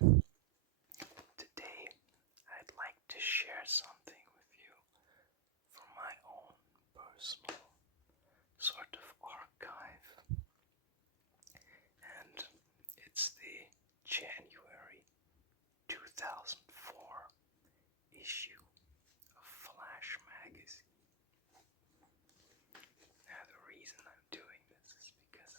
everyone. Today I'd like to share something with you from my own personal sort of archive, and it's the January 2004 issue of Flash magazine. Now the reason I'm doing this is because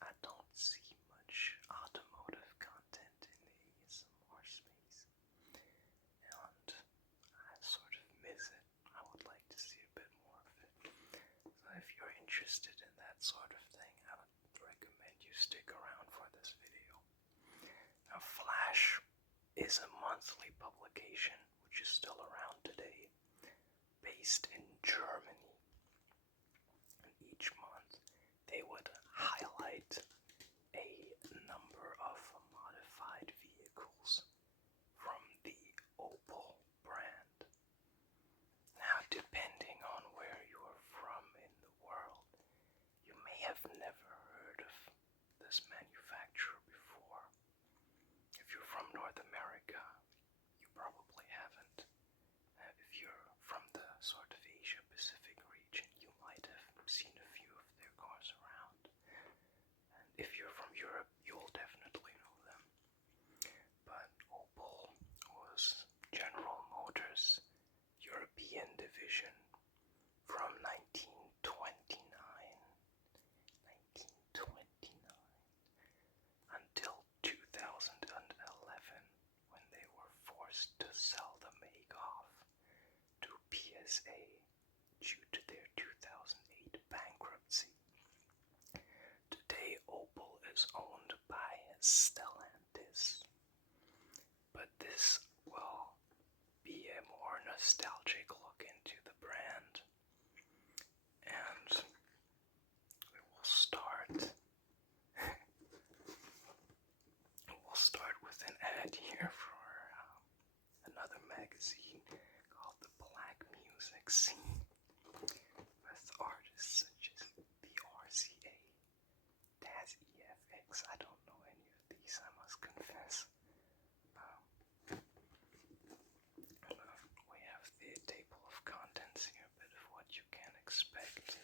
I don't see much automotive content in the ASMR space, and I sort of miss it. I would like to see a bit more of it. So if you're interested in that sort of thing, I would recommend you stick around for this video. Now, Flash is a monthly publication which is still around today, based in Germany. And each month they would highlight a number of modified vehicles from the Opel brand. Now, depending on where you are from in the world, you may have never heard of this manufacturer before. If you're from North America, you probably haven't. If you're from the sort of Asia Pacific region, you might have seen a few of their cars around. And if you're from Europe, you'll definitely know them. But Opel was General Motors' European division from 1929 until 2011, when they were forced to sell the make-off to PSA due to their 2008 bankruptcy. Today, Opel is owned by Stellantis, but this will be a more nostalgic look into the brand, and we will start. We'll start with an ad here for another magazine called the Black Music Scene, with artists such as the RCA, Daz EFX. I don't know any of these, I must confess. We have the table of contents here, a bit of what you can expect.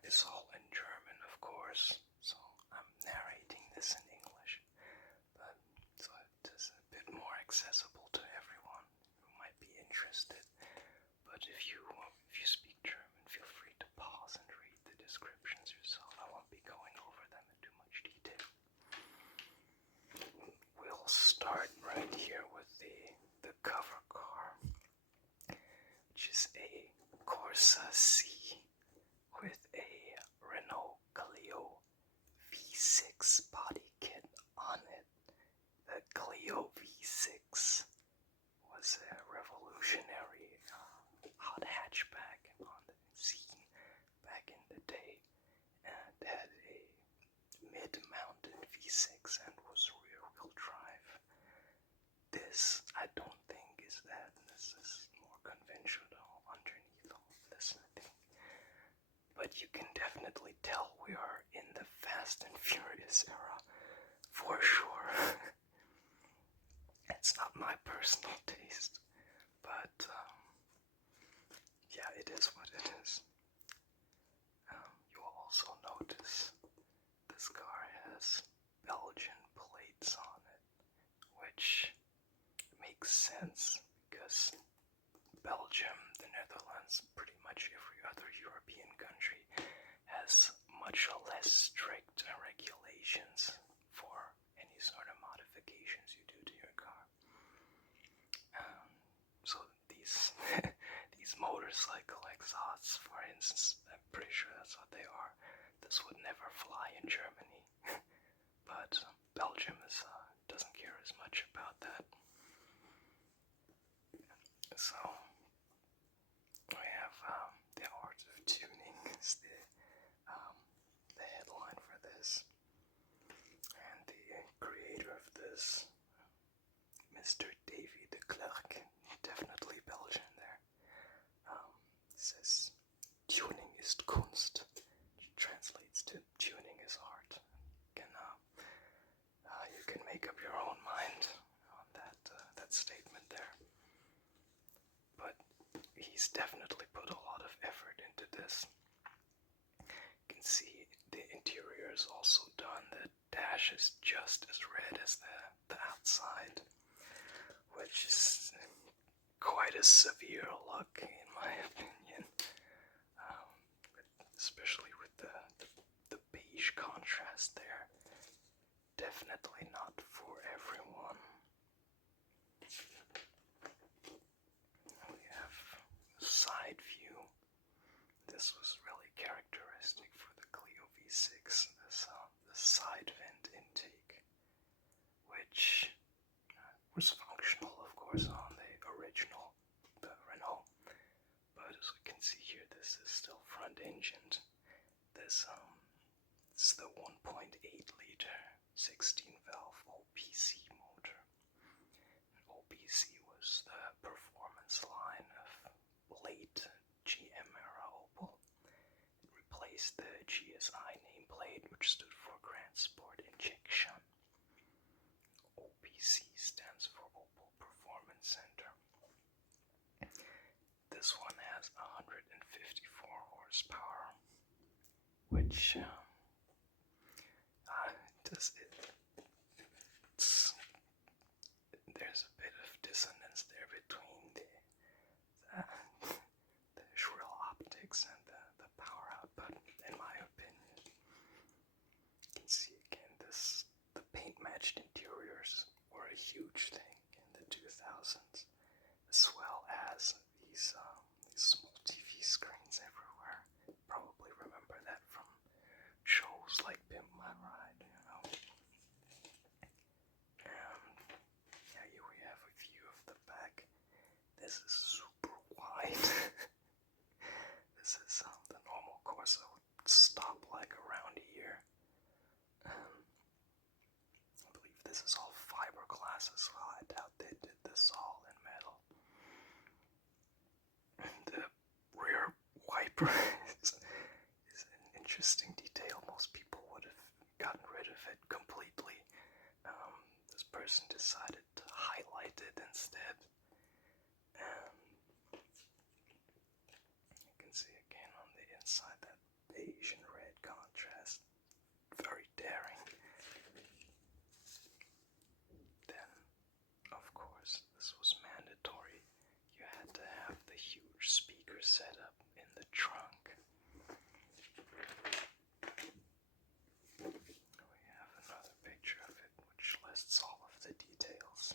It's all in German, of course, so I'm narrating this in English, but so it is a bit more accessible to everyone who might be interested. But if you speak German, feel free to pause and read the descriptions yourself. I won't be going over them in too much detail. We'll start right here with the cover car, which is a Corsa C with a Renault Clio V6 body kit on it. The Clio V6 was a revolutionary hot hatchback on the scene back in the day, and had a mid-mounted V6 and was rear-wheel drive. This, I don't think, is that. This is more conventional underneath all of this, I think. But you can definitely tell we are in the Fast and Furious era, for sure. It's not my personal taste, but yeah, it is what it is. You will also notice this car has Belgian plates on it, which makes sense because Belgium, the Netherlands, pretty much every other European country has much less strict regulations for any sort of modifications you do to your car. So these these motorcycle exhausts, for instance, I'm pretty sure that's what they are. This would never fly in Germany, but Belgium doesn't care as much about that. So we have the art of tuning is the headline for this, and the creator of this, Mr. Davy de Klerk, definitely Belgian there, says tuning is Kunst, which translates to tuning is art. You can make up your own mind on that statement there. But he's definitely put a lot of effort into this. You can see the interior is also done. The dash is just as red as the outside, which is quite a severe look in my opinion, especially with the beige contrast there. Definitely not for everyone. We have a side view. This was really characteristic for the Clio V6, the side vent intake, which was functional, of course, on the original Renault. But as we can see here, this is still front-engined. This is the 1.8-liter 16-valve OPC motor. And OPC was the performance line of late GM-era Opel. It replaced the GSI nameplate, which stood for Grand Sport Injection. OPC stands for Opel Performance Center. This one has 154 horsepower, which there's a bit of dissonance there between the shrill optics and the power output, in my opinion. You can see again the paint matched interiors were a huge thing in the 2000s, as well as these small TV screens everywhere. Probably remember that from shows like Pimp My Ride, you know. And yeah, here we have a view of the back. This is super wide. This is the normal Corsa would stop like around here. I believe this is all fiberglass as well. I doubt they did this all in metal. The rear wiper is an interesting detail. Most people would have gotten rid of it completely. This person decided to highlight it instead. You can see again on the inside that beige and red contrast. Very daring. Then, of course, this was mandatory. You had to have the huge speaker setup in the trunk. We have another picture of it which lists all of the details.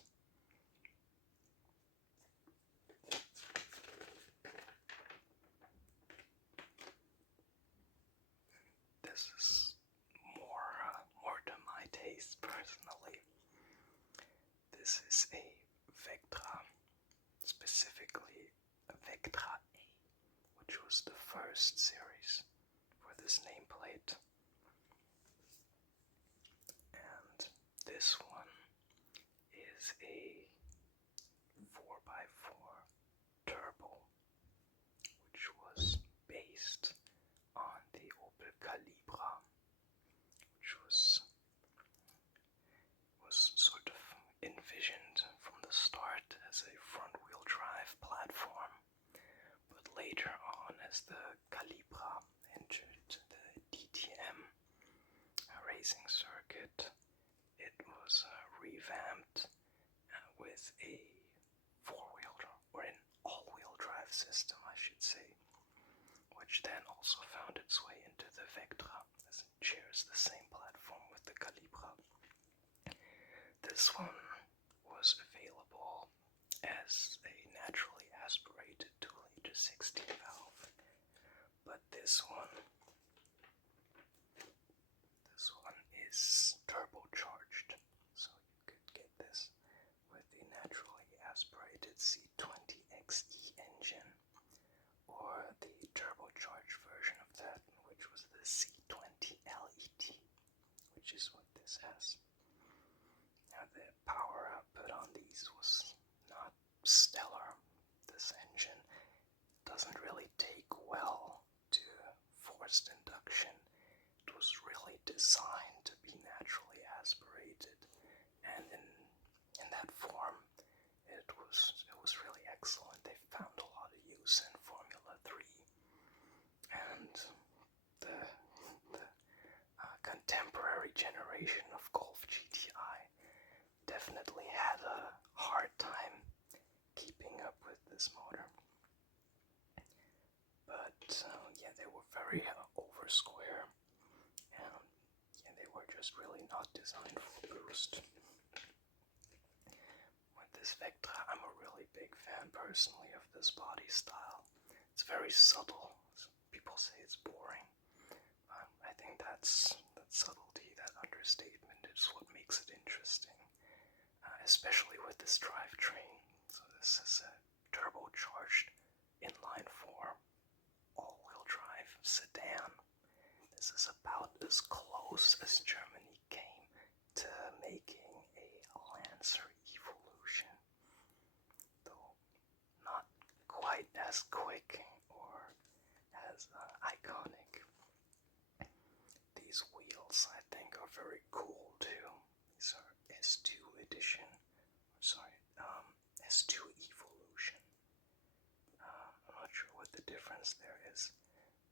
This is more to my taste personally. This is a Vectra, specifically a Vectra A, which was the first series for this nameplate. And this one is a 4x4 turbo, which was based on the Opel Calibra, which was sort of envisioned from the start as a front-wheel drive platform, but later on, as the Calibra entered the DTM racing circuit, it was revamped with a four-wheel or an all-wheel drive system, I should say, which then also found its way into the Vectra, as it shares the same platform with the Calibra. This one was available as a naturally aspirated 2-liter 16-valve, but this one is turbocharged, so you could get this with the naturally aspirated C20XE engine, or the turbocharged version of that, which was the C20LET, which is what this has. Now, the power output on these was not stellar. This engine doesn't really take well to forced induction. It was really designed to be naturally aspirated, was really excellent. They found a lot of use in Formula 3, and the contemporary generation of Golf GTI definitely had a hard time keeping up with this motor. But yeah, they were very over square, and yeah, they were just really not designed for boost. With this Vectra, I'm a really big fan personally of this body style. It's very subtle. People say it's boring. I think that subtlety, that understatement, is what makes it interesting, especially with this drivetrain. So this is a turbocharged inline-4 all-wheel drive sedan. This is about as close as Germany came to making a Lancer Evolution, though not quite as quick or as iconic. These wheels, I think, are very cool too. These are S2 edition, S2 Evolution. I'm not sure what the difference there is,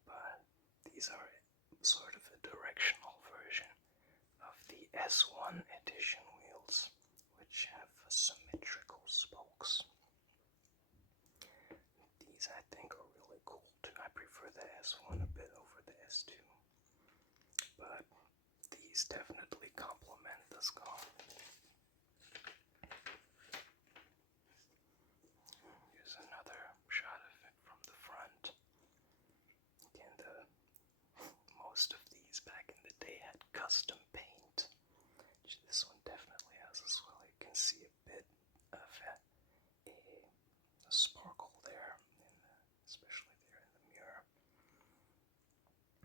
but these are sort of a directional version of the S1 edition wheels, which have symmetrical spokes. These, I think, are really cool too. I prefer the S1 a bit over the S2, but these definitely complement this car. Here's another shot of it from the front. Again, most of these back in the day had custom paint. This one definitely has as well. You can see a bit of a sparkle there, especially there in the mirror.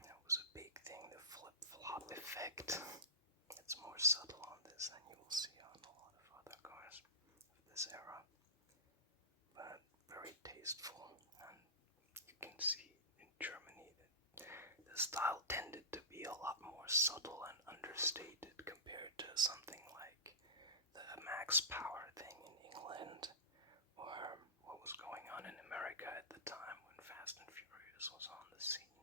That was a big thing, the flip-flop effect. It's more subtle on this than you will see on a lot of other cars of this era, but very tasteful. And you can see in Germany that the style tended to be a lot more subtle and understated compared to something like the Max Power thing in England, or what was going on in America at the time when Fast and Furious was on the scene.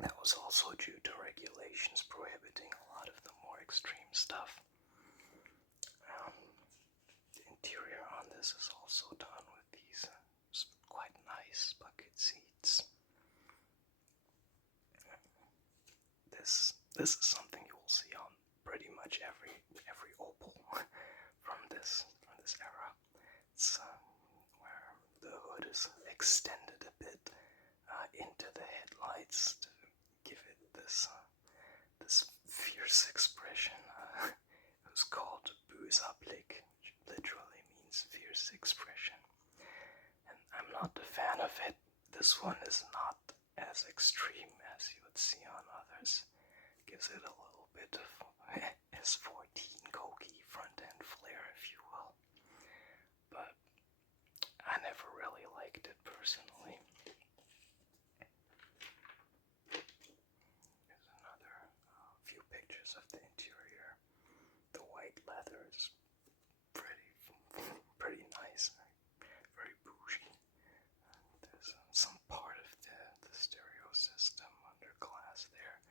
That was also due to regulations prohibiting a lot of the more extreme stuff. The interior on this is also done with these quite nice bucket seats. This is something you will see on pretty much every Opel from this era. It's where the hood is extended a bit into the headlights to give it this fierce expression. It was called böser Blick, which literally means fierce expression. And I'm not a fan of it. This one is not as extreme as you would see on others. Gives it a little bit of S14 Kogi front-end flair, if you will. But I never really liked it personally. Here's another few pictures of the interior. The white leather is pretty nice, very bougie. There's some part of the stereo system under glass there.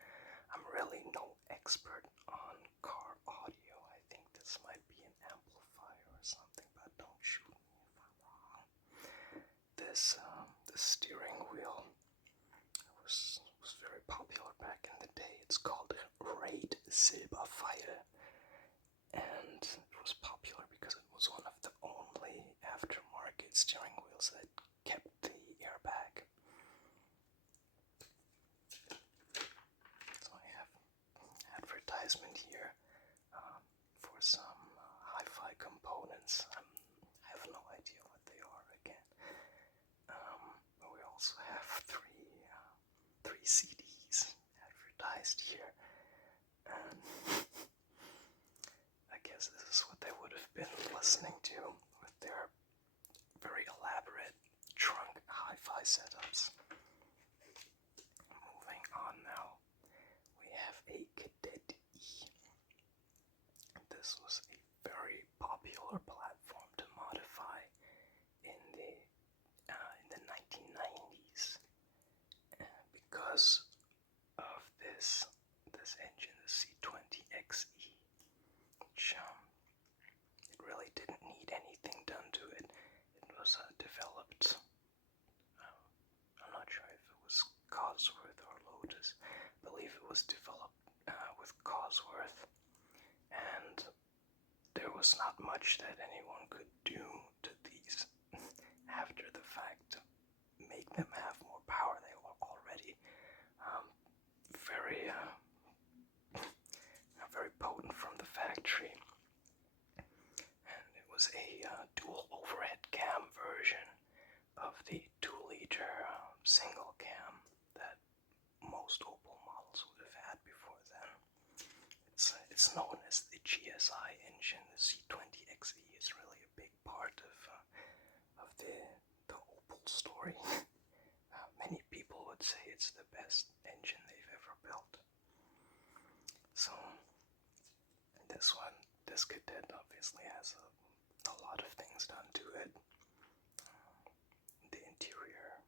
I'm really no expert on car audio. I think this might be an amplifier or something, but don't shoot me if I'm wrong. This steering wheel was very popular back in the day. It's called Raid Silberpfeil, and it was popular because it was one of the only aftermarket steering wheels that kept the airbag. So I have advertisement here for some hi-fi components. I have no idea what they are again. But we also have three CDs advertised here, and I guess this is what they would have been listening to with their very elaborate trunk hi-fi setups. Moving on now, we have a Cadet E. This was a very popular platform to was not much that anyone could do to these after the fact to make them have more power. They were already very, very potent from the factory. And it was a dual overhead cam version of the 2-liter single cam that most Opel models would have had before then. It's known as the GSI engine. The C20XE is really a big part of the Opel story. Many people would say it's the best engine they've ever built. So this cadet obviously has a lot of things done to it. The interior,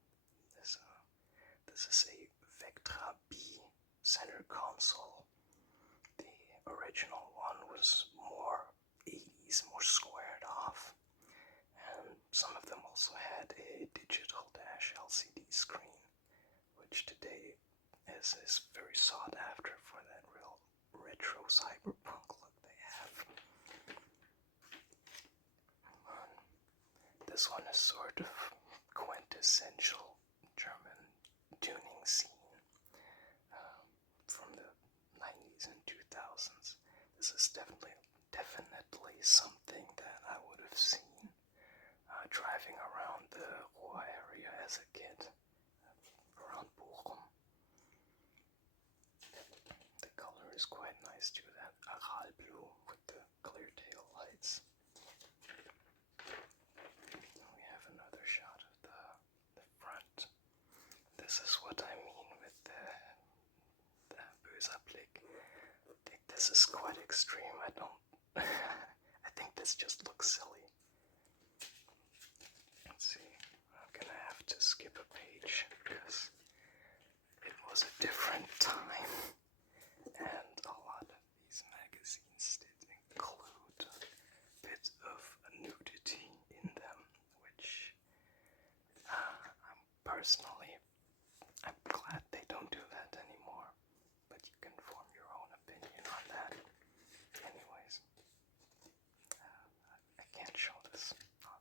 this is a Vectra B center console. The original one was more 80s, more squared off, and some of them also had a digital dash LCD screen, which today is very sought after for that real retro cyberpunk look they have. This one is sort of quintessential German tuning scene from the 90s and 2000s. This is definitely something that I would have seen driving around the Ruhr area as a kid, around Bochum. The color is quite nice too, that Aral blue with the clear tail lights. We have another shot of the front. This is what I mean with the böser Blick. I think this is quite extreme. I think this just looks silly. Let's see. I'm gonna have to skip a page because it was a different time, and a lot of these magazines did include a bit of nudity in them, which I'm glad they don't do that anymore, but you can form your own opinion on that. Anyways, I can't show this on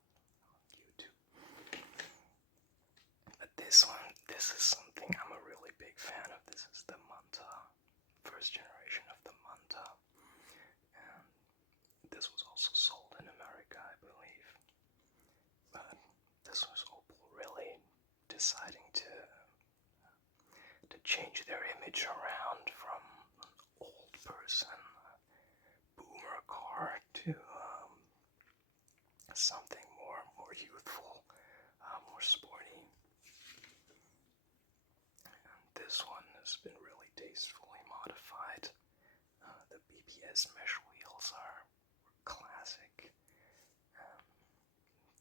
YouTube. But this is something I'm a really big fan of. This is the Manta, first generation of the Manta. And this was also sold in America, I believe. But this was Opel really deciding to change their image around from an old person boomer car to something more youthful, more sporty. And this one has been really tastefully modified. The BBS mesh wheels are classic.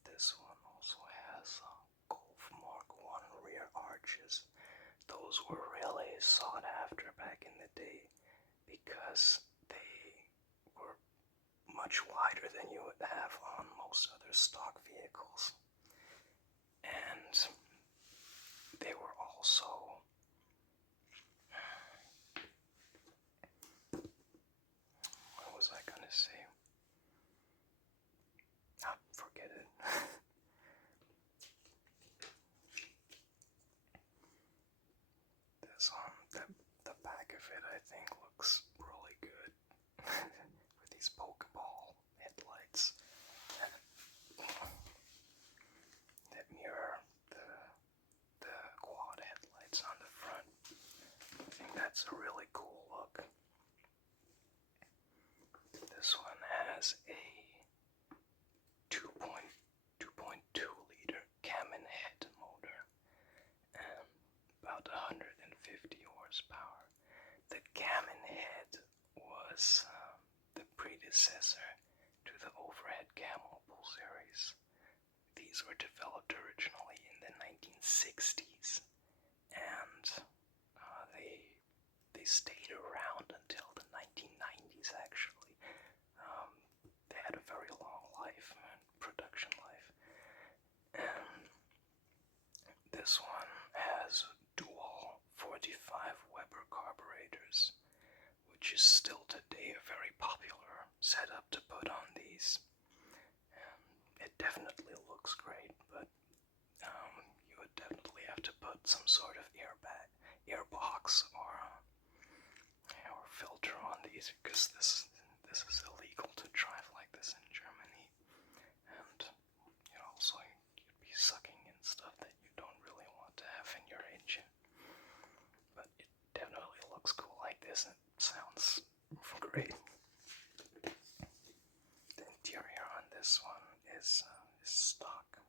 This one also has Golf Mark I rear arches. Those were really sought after back in the day because they were much wider than you would have on most other stock vehicles. And they were also what was I gonna say? Forget it. This the back of it I think looks really good with these Pokeball headlights that mirror the quad headlights on the front. I think that's a really cool look. This one has a 2.2 liter Kamin head motor and about 150 horsepower. The Kamin head was the predecessor to the overhead cam Opel series. These were developed originally in the 1960s, and they stayed around until the 1990s actually. They had a very long life, production life. And this one has dual 45 Weber carburetors, which is still today a very popular setup to put on these definitely looks great, but you would definitely have to put some sort of airbox, or filter on these, because this is illegal to drive like this in Germany, and also you'd be sucking in stuff that you don't really want to have in your engine. But it definitely looks cool like this, and it sounds great. The interior on this one is stock.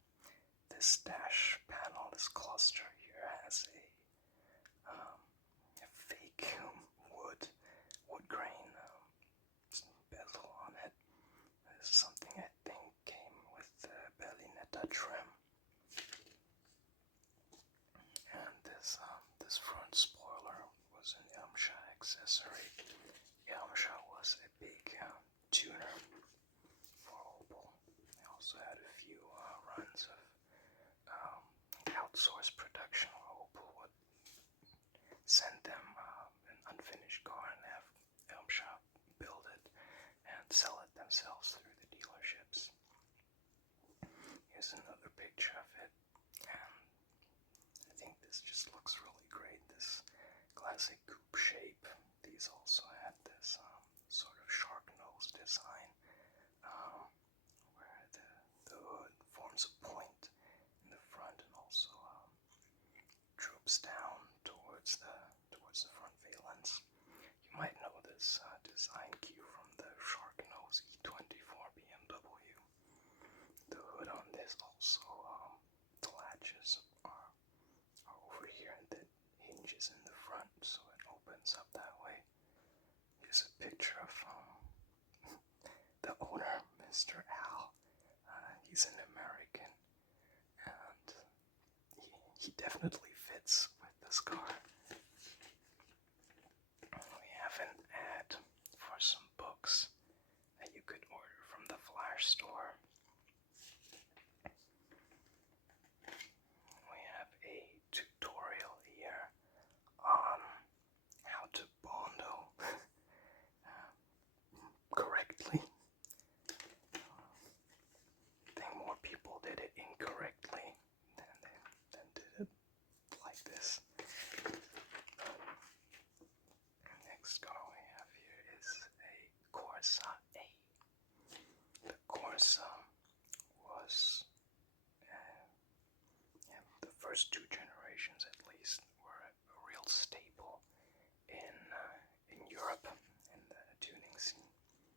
This dash panel, this cluster here, has a fake wood grain bezel on it. This is something I think came with the Berlinetta trim. And this front spoiler was an Irmscha accessory. Irmscha was a big tuner for Opel. They also had a few runs of outsourced production where Opel would send them an unfinished car and have Irmscha build it and sell it themselves through the dealerships. Here's another picture of it, and I think this just looks really great. This classic coupe shape. These also had this sort of shark nose design, where the hood forms a point in the front and also droops down towards the front valence. You might know this design cue from the shark nose E24 BMW. The hood on this also, the latches are over here, and the hinges in the front, so it opens up that way. Here's a picture of the owner, Mr. Al. He's an American, and he definitely fits with this car. We have an ad for some books that you could order from the Flash store. We have a tutorial here on how to bondo correctly. I think more people did it incorrectly than did it like this. Next car we have here is a Corsa A. The Corsa was the first two generations, at least, were a real staple in Europe, in the tuning scene,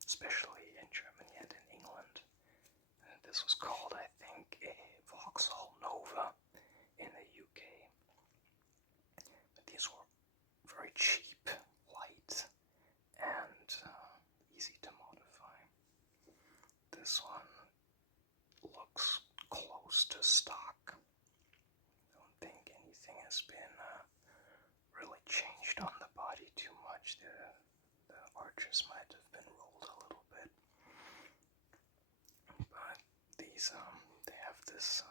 especially in Germany and in England. This was called, I think, a Vauxhall Nova in the UK. But these were very cheap, light, and easy to modify. This one looks close to stock. I don't think anything has been really changed on the body too much. The arches might have been rolled a little bit. But these, they have this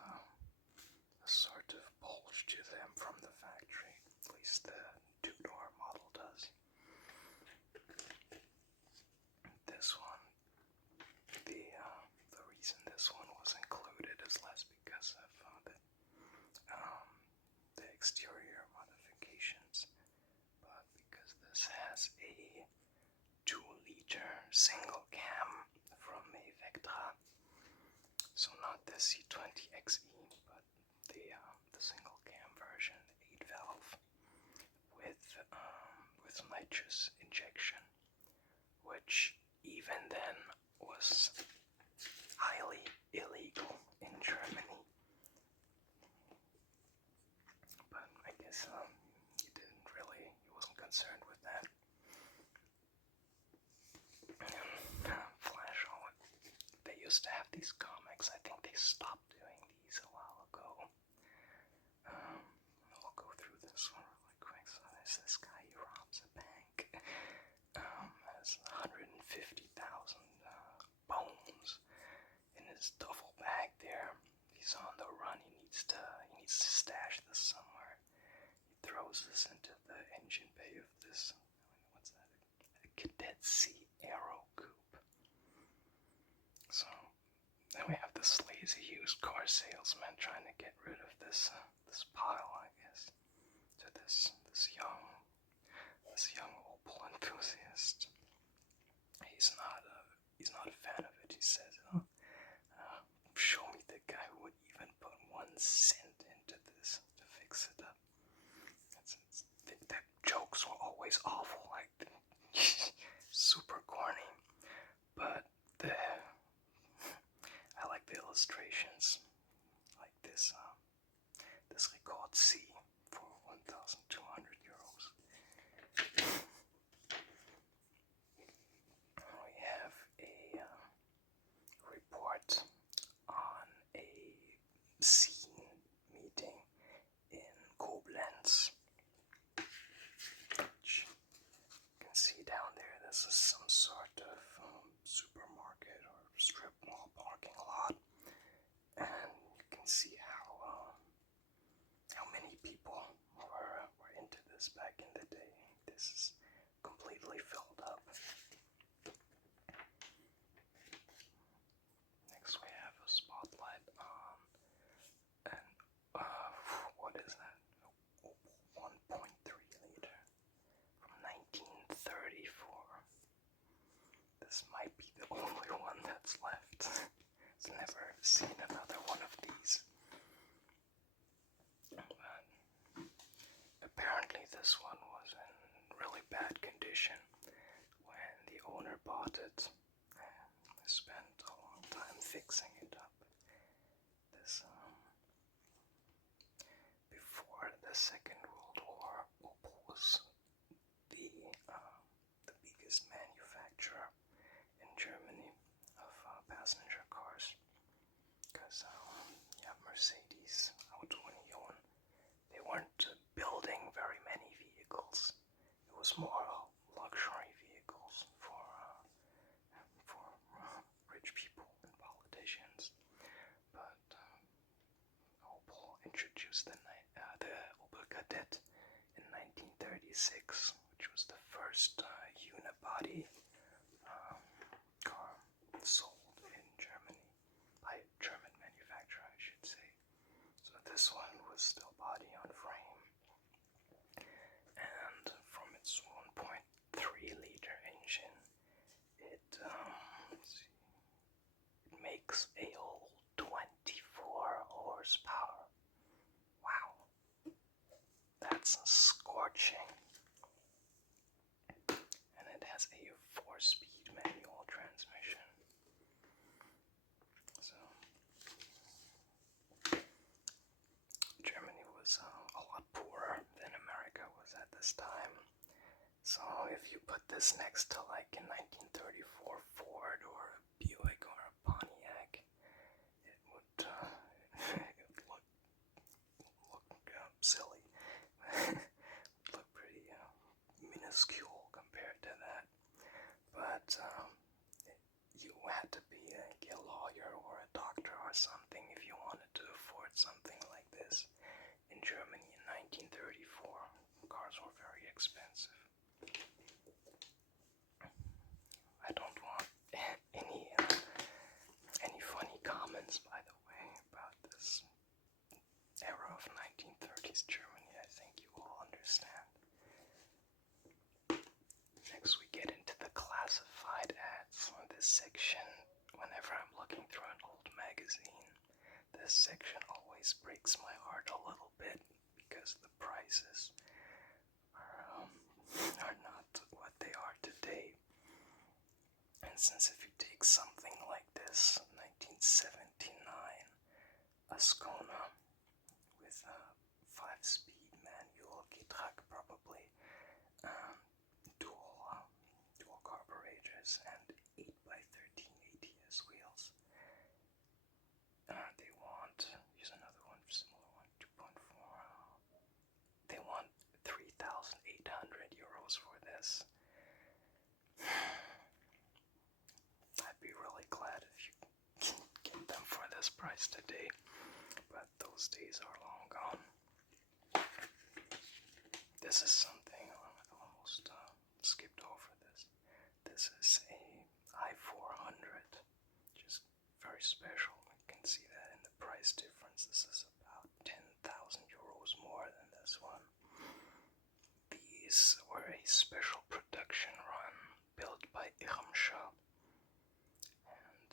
sort of bulge to them from the factory. At least the two-door model does. This one, the reason this one was included is less because of the exterior modifications, but because this has a 2-liter single cam from a Vectra. So not the C20XE, but the single cam version, 8-valve, with nitrous injection, which even then was highly illegal in Germany. But I guess he wasn't concerned with that. Flash, they used to have these comics. I think they stopped doing these a while ago. I'll go through this one really quick. So there's this guy, he robs a bank, has 150,000 bones in his duffel bag there. He's on the run. He needs to stash this somewhere. He throws this into the engine bay of this, what's that, a Cadet C Aero coupe. So then we have the sleazy car salesman trying to get rid of this this pile, I guess, to this young Opel enthusiast. He's not a fan of it. He says, "Oh, show me the guy who would even put 1 cent into this to fix it up." That jokes were always awful, like super corny. But I like the illustrations, like this record C for 1,200 euros. We have a report on a scene meeting in Koblenz. Which you can see down there. This is some sort of supermarket or strip mall parking lot, and you can see how many people were into this back in the day. This is completely filled up. Next we have a spotlight on what is that? 1.3 liter from 1934. This might be the only one that's left. I've never seen another one of these. But apparently this one was in really bad condition when the owner bought it, and spent a long time fixing it up. This before the Second World War, Opel was the biggest manufacturer in Germany of passenger cars, because Mercedes, Auto Union, they weren't building very many vehicles. It was more luxury vehicles for rich people and politicians. But Opel introduced the Opel Kadett in 1936, which was the first unibody car sold in Germany by a German manufacturer, I should say. So this one was still body on frame, and from its 1.3-liter engine, it makes a whole 24 horsepower. Wow, that's scorching. And it has a 4-speed manual transmission. So Germany was a lot poorer than America was at this time. So if you put this next to, like, a 1934 Ford or a Buick or a Pontiac, it would look silly. It would look pretty minuscule compared to that. But you had to be a lawyer or a doctor or something if you wanted to afford something like this. In Germany in 1934, cars were very expensive. I don't want any funny comments, by the way, about this era of 1930s Germany. I think you all understand. Next we get into the classified ads. On this section, whenever I'm looking through an old magazine, this section always breaks my heart a little bit because the prices are not what they are today. And since if you take something like this, 1979 Ascona with a 5-speed manual Getrag, probably dual carburetors and 8x13 ATS wheels. They want, use another one, similar one, 2.4. They want 3,800 euros for this. I'd be really glad if you can get them for this price today, but those days are long gone. This is something I almost skipped over this. This is a i400, just very special. You can see that in the price special production run built by Irmscha, and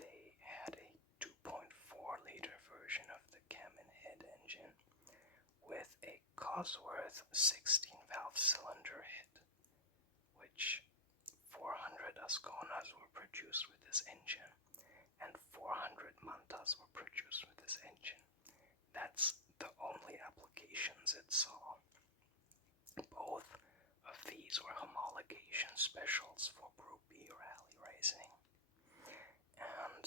they had a 2.4-liter version of the Kamin head engine with a Cosworth 16-valve cylinder head, which 400 Asconas were produced with this engine, and 400 Mantas were produced with this engine. That's the only applications it saw. Both of these were homologation specials for Group B rally racing. And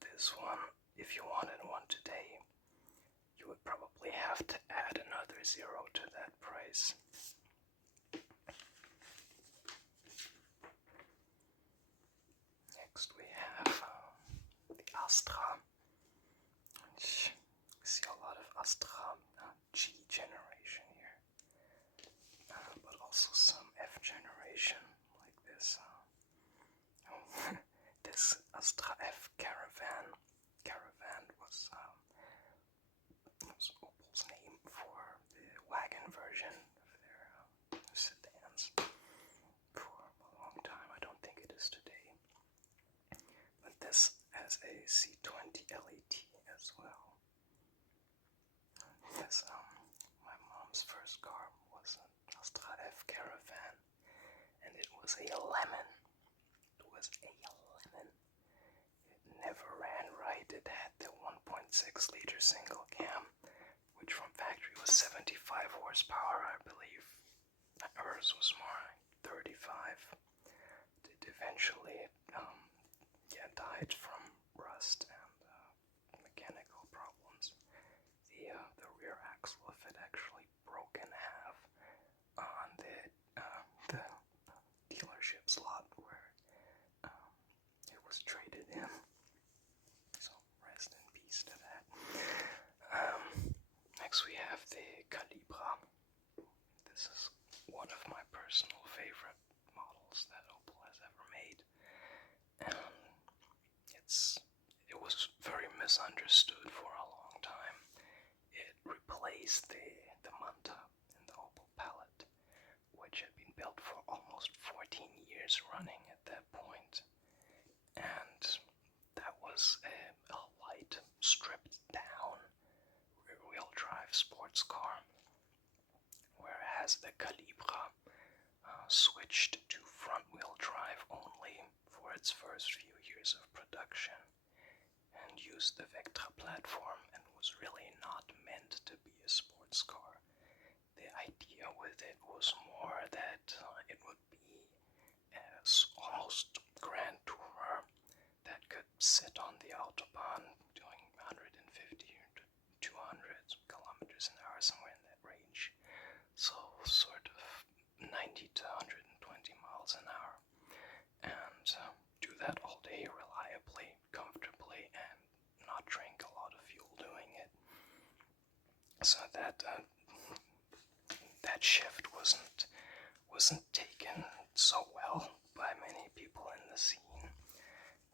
this one, if you wanted one today, you would probably have to add another zero to that price. Next we have the Astra, which we see a lot of Astra G generation here, but also some F generation, like this. This Astra F Caravan. Caravan was Opel's name for the wagon version of their sedans for a long time. I don't think it is today. But this has a C20 LET as well. This, my mom's first car was an Astra F Caravan, and it was a lemon. It was a lemon. It never ran right. It had the 1.6-liter single cam, which from factory was 75 horsepower, I believe. Hers was more like 35. It eventually died from rust and mechanical problems. The rear axle of it actually broke in half on the dealership's lot where it was traded in. So rest in peace to that. Next we have the Calibra. This is one of my personal favorite models that Opel has ever made. It was very misunderstood for a long time. It replaced the Manta in the Opel palette, which had been built for almost 14 years running at that point. And that was a light, stripped down rear-wheel drive sports car, whereas the Calibra switched to front-wheel drive only for its first few years of production, and used the Vectra platform, and was really not meant to be a sports car. The idea with it was more that it would be almost Grand Tourer that could sit on the Autobahn doing 150 to 200 kilometers an hour, somewhere in that range. So sort of 90 to 120 miles an hour, and do that all day reliably, comfortably, and not drink a lot of fuel doing it. So that shift wasn't taken so well by many people in the scene.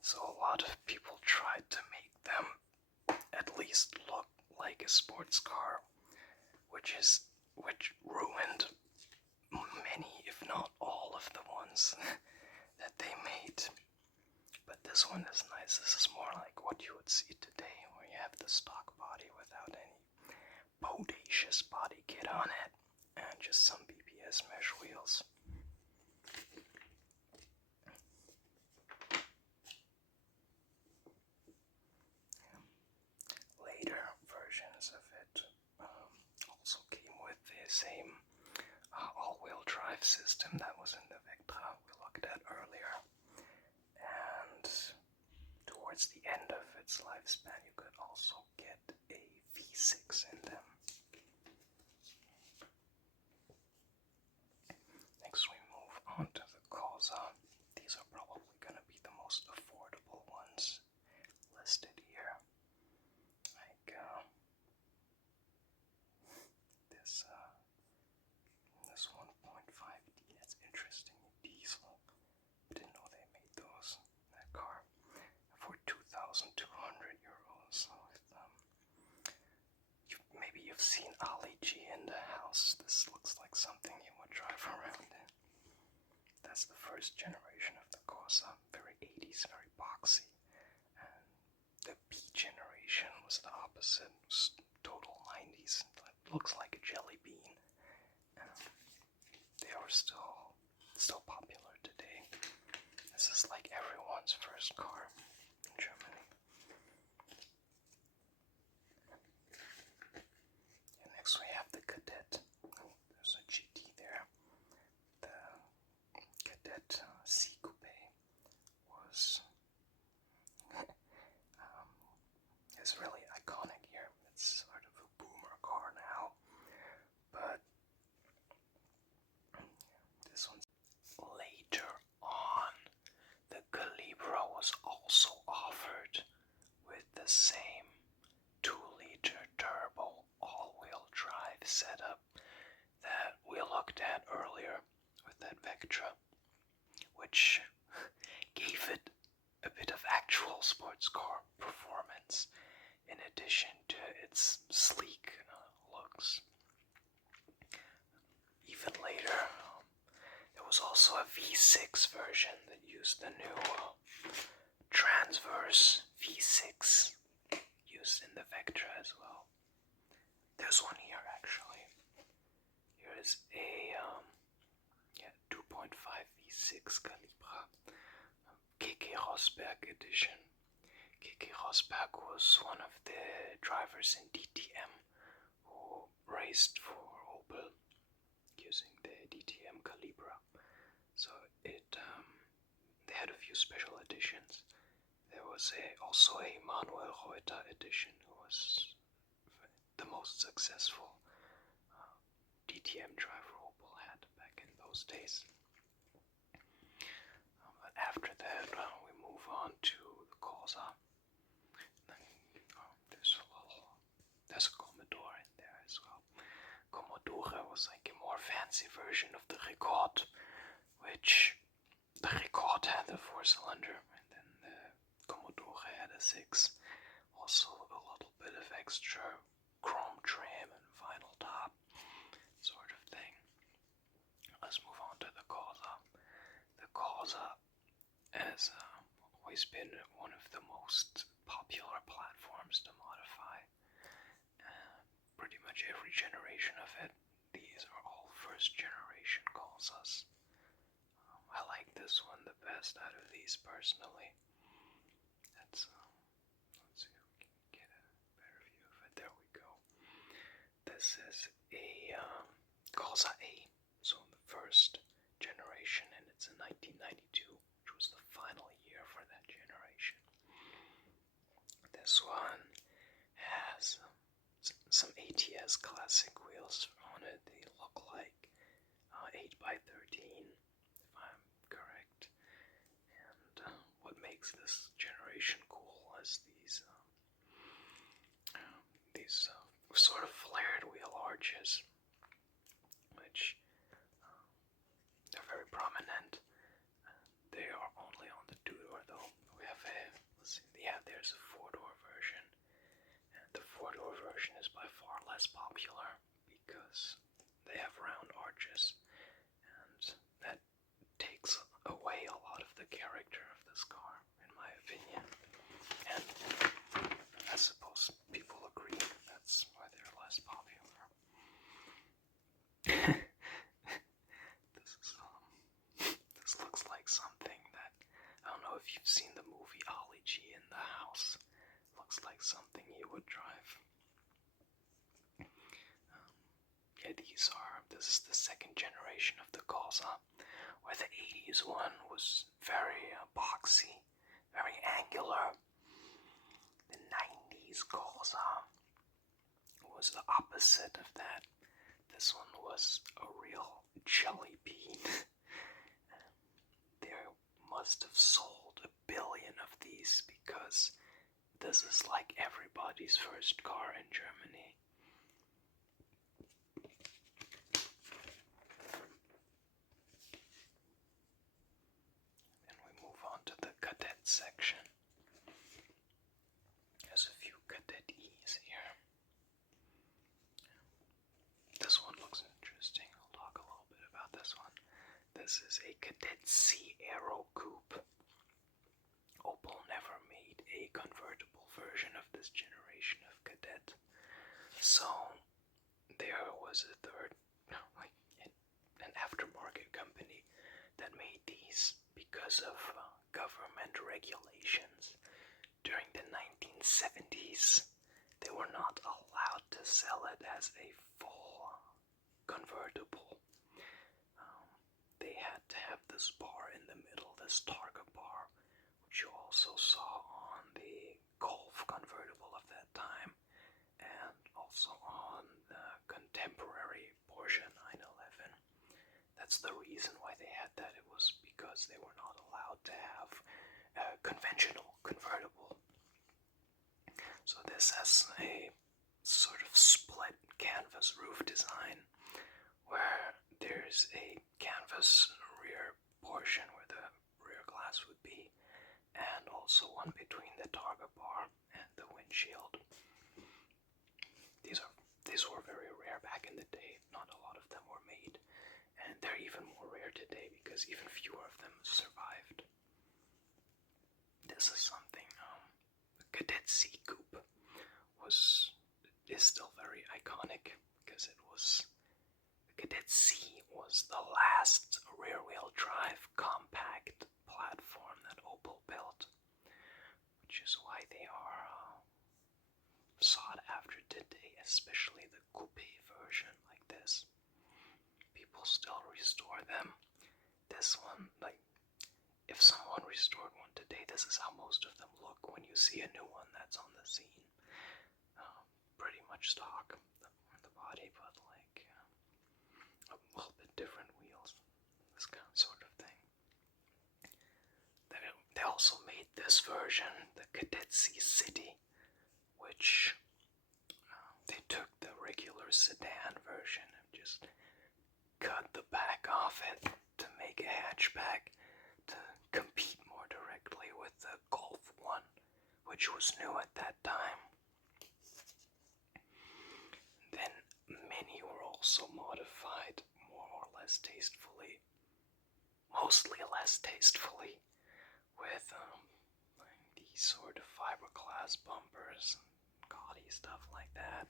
So a lot of people tried to make them at least look like a sports car, which ruined many, if not all, of the ones that they made. But this one is nice. This is more like what you would see today, where you have the stock body without any bodacious body kit on it, and just some BBS mesh wheels. Later versions of it also came with the same all-wheel drive system that was in the Vectra we looked at earlier, and towards the end of its lifespan you could also get a V6 in them. Next we move on to the Corsa. These are probably going to be the most affordable ones listed here. Like this 1.5D, that's interesting, diesel. Didn't know they made those, that car, for 2,200 euros. Maybe you've seen Ali G in the house. This looks like something you would drive around in. first generation of the Corsa, very 80s, very boxy. And the B generation was the opposite, it was total 90s. It looks like a jelly bean. They are still popular today. This is like everyone's first car in Germany. And next we have the Cadet. Oh, there's a GT there. The Cadet C Coupe was is really iconic here. It's sort of a boomer car now, but this one's later on. The Calibra was also offered with the same 2-liter turbo all-wheel drive setup that we looked at earlier with that Vectra, which gave it a bit of actual sports car performance in addition to its sleek looks. Even later, there was also a V6 version that used the new transverse V6 used in the Vectra as well. There's one here actually. Here is a 2.5 V6 Calibra Keke Rosberg edition. Keke Rosberg was one of the drivers in DTM who raced for Opel using the DTM Calibra. So they had a few special editions. There was also a Manuel Reuter edition who was the most successful DTM driver Opel had back in those days. But after that, we move on to the Corsa. There's a Commodore in there as well. Commodore was like a more fancy version of the Record, which the Record had a 4-cylinder, and then the Commodore had a 6. Also a little bit of extra chrome trim and vinyl top sort of thing. Let's move on to the Corsa. The Corsa has always been one of the most popular platforms to modify. Pretty much every generation of it. These are all first generation Corsas. I like this one the best out of these personally. Let's see if we can get a better view of it. There we go. This is a Corsa A, so the first generation, and it's in 1992, which was the final year for that generation. This one has some ATS classic wheels on it. They look like 8x13, if I'm correct. And what makes this generation cool is these sort of flared wheel arches, which they're very prominent. They are only on the 2-door though. We have there's a 4-door version. And the 4-door version is by far less popular because they have round arches, and that takes away a lot of the character of this car, in my opinion. And I suppose people agree that's why they're less popular. This looks like something that, I don't know if you've seen the movie Ali G in the House. Looks like something he would drive. This is the second generation of the Corsa, where the 80s one was very boxy, very angular. The 90s Corsa was the opposite of that. This one was a real jelly bean. They must have sold 1 billion of these because this is like everybody's first car in Germany. Then we move on to the Cadet section. There's a few Cadet E's here. This one looks interesting. I'll talk a little bit about this one. This is a Cadet C Aero Coupe. Opel never made a convertible version of this generation of Kadett. So there was a third, like an aftermarket company that made these because of government regulations. During the 1970s, they were not allowed to sell it as a full convertible. They had to have this bar in the middle, this Targa bar, which you also saw on the Golf convertible of that time, and also on the contemporary Porsche 911. That's the reason why they had that. It was because they were not allowed to have a conventional convertible. So this has a sort of split canvas roof design where there's a canvas rear portion where the rear glass would be, and also one between the Targa bar and the windshield. These were very rare back in the day. Not a lot of them were made, and they're even more rare today because even fewer of them survived. This is something the Kadett C Coupe is still very iconic because the Kadett C was the last rear-wheel drive compact platform that Opel built, which is why they are sought after today, especially the coupe version like this. People still restore them. This one, like, if someone restored one today, this is how most of them look when you see a new one that's on the scene. Pretty much stock on the body, but like a little bit different wheels, this kind of sort of thing. They also made this version, the Kadett C City, which they took the regular sedan version and just cut the back off it to make a hatchback to compete more directly with the Golf 1, which was new at that time. Then many were also modified more or less tastefully, mostly less tastefully, with like these sort of fiberglass bumpers, gaudy stuff like that.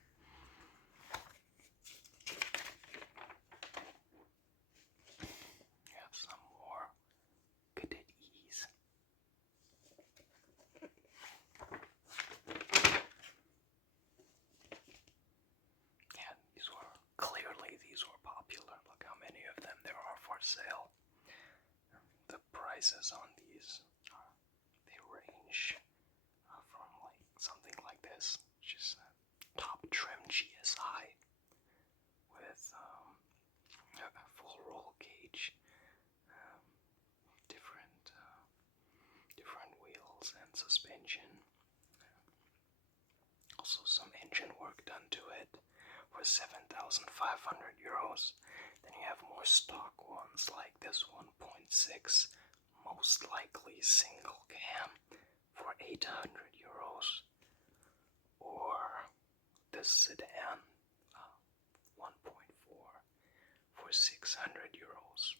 You have some more Kadett E's. Yeah, these were popular. Look how many of them there are for sale. The prices on these they range from like something like this, which is a top trim GSI with a full roll cage, different wheels and suspension. Also some engine work done to it for 7,500 euros. Then you have more stock ones like this 1.6, most likely single cam, for 800 euros. Or this sedan 1.4 for 600 euros.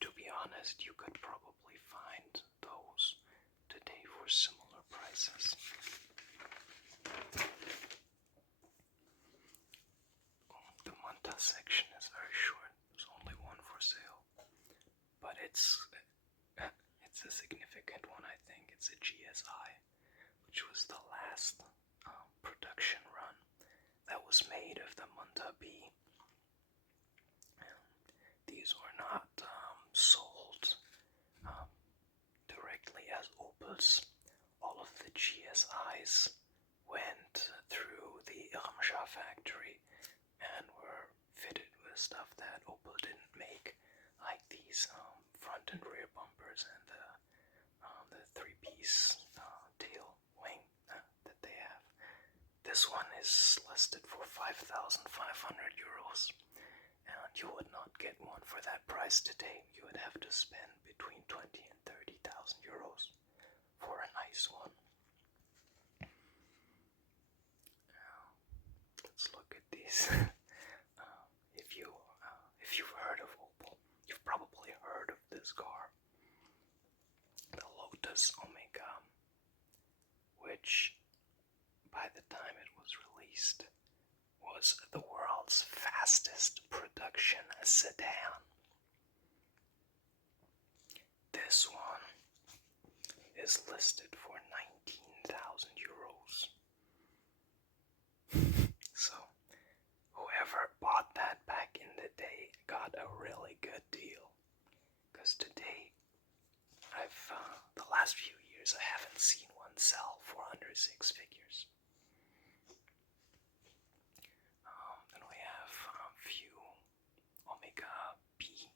To be honest, you could probably find those today for similar prices. The Manta section is very short. There's only one for sale, but it's a significant one. I think it's a GSI, which was the last production run that was made of the Manta B. These were not sold directly as Opels. All of the GSIs went through the Irmscha factory and were fitted with stuff that Opel didn't make, like these front and rear bumpers and the three-piece tail wing that they have. This one is listed for 5,500 euros, and you would not get one for that price today. You would have to spend between 20 and 30,000 euros for a nice one. Let's look at these. If you've heard of Opel, you've probably heard of this car. Lotus Omega, which by the time it was released was the world's fastest production sedan. This one is listed for 19,000 euros. So, whoever bought that back in the day got a really good deal. Because today, the last few years, I haven't seen one sell for under 6 figures. Then we have a few Omega P,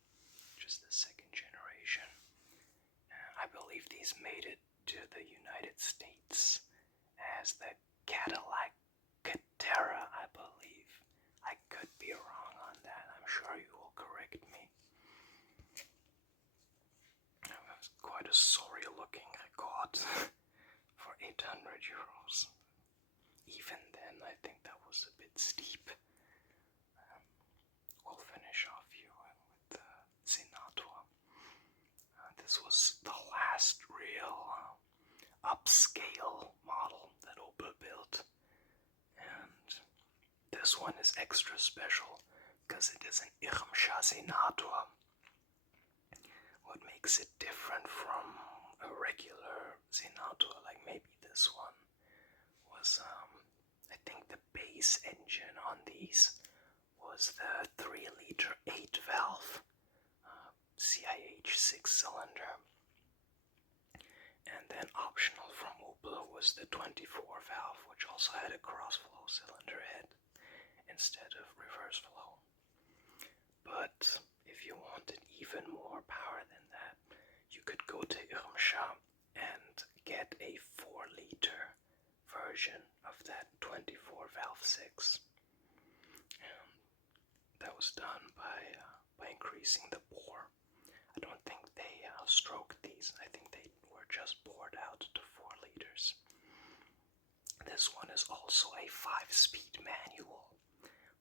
just the second generation. I believe these made it to the United States as the Cadillac Catera, I believe. I could be wrong on that. I'm sure you will correct me. That was quite a sorry looking I got for 800 euros. Even then, I think that was a bit steep. We'll finish off here with the Senator. This was the last real upscale model that Opel built, and this one is extra special because it is an Irmscha Senator. What makes it different from a regular Senator, like maybe this one, was I think the base engine on these was the 3-liter 8-valve CIH 6-cylinder, and then optional from Opel was the 24-valve, which also had a cross-flow cylinder head instead of reverse flow. But if you wanted even more power than that, you could go to Irmscha and get a 4-liter version of that 24-valve 6. And that was done by increasing the bore. I don't think they stroked these. I think they were just bored out to 4 liters. This one is also a 5-speed manual,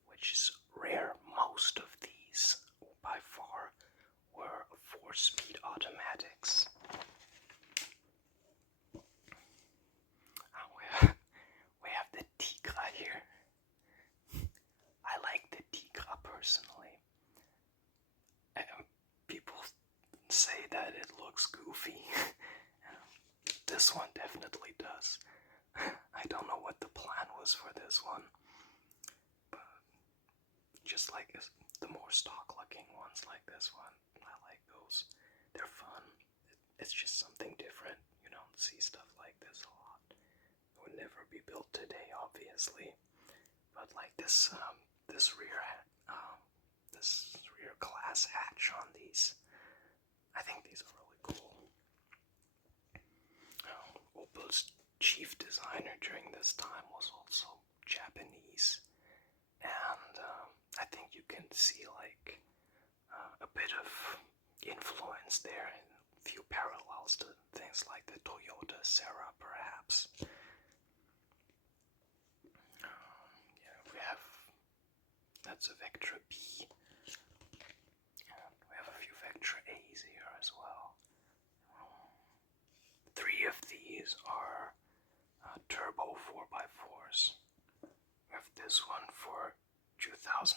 which is rare. Most of these, by far, were 4-speed automatics. We have the Tigra here. I like the Tigra personally. People say that it looks goofy. This one definitely does. I don't know what the plan was for this one, but just like the more stock looking ones like this one, I like those. They're fun. It's just something different. You don't see stuff like this a lot. It would never be built today, obviously, but like this rear glass hatch on these, I think these are really cool. Opel's chief designer during this time was also Japanese, and I think you can see like a bit of influence there, and a few parallels to things like the Toyota Serra, perhaps. That's a Vectra B. And we have a few Vectra A's here as well. 3 of these are turbo 4x4s. We have this one for 2,500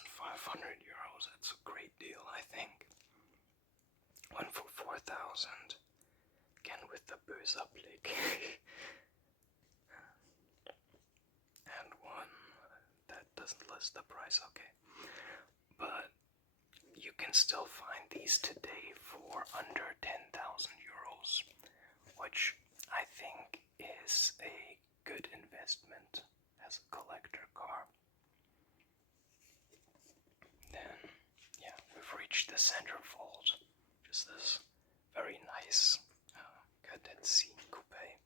euros. That's a great deal, I think. One for 4,000. Again with the böser Blick. And one that doesn't list the price, okay. But you can still find these today for under 10,000 euros, which I think is a good investment as a collector car. Then, yeah, we've reached the centerfold, just this very nice cadet C coupe.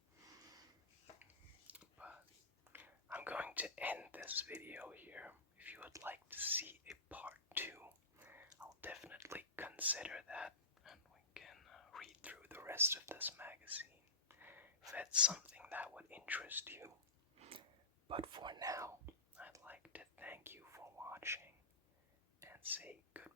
But I'm going to end this video here. If you would like to see a part 2, I'll definitely consider that, and we can read through the rest of this magazine if that's something that would interest you. But for now, I'd like to thank you for watching and say goodbye.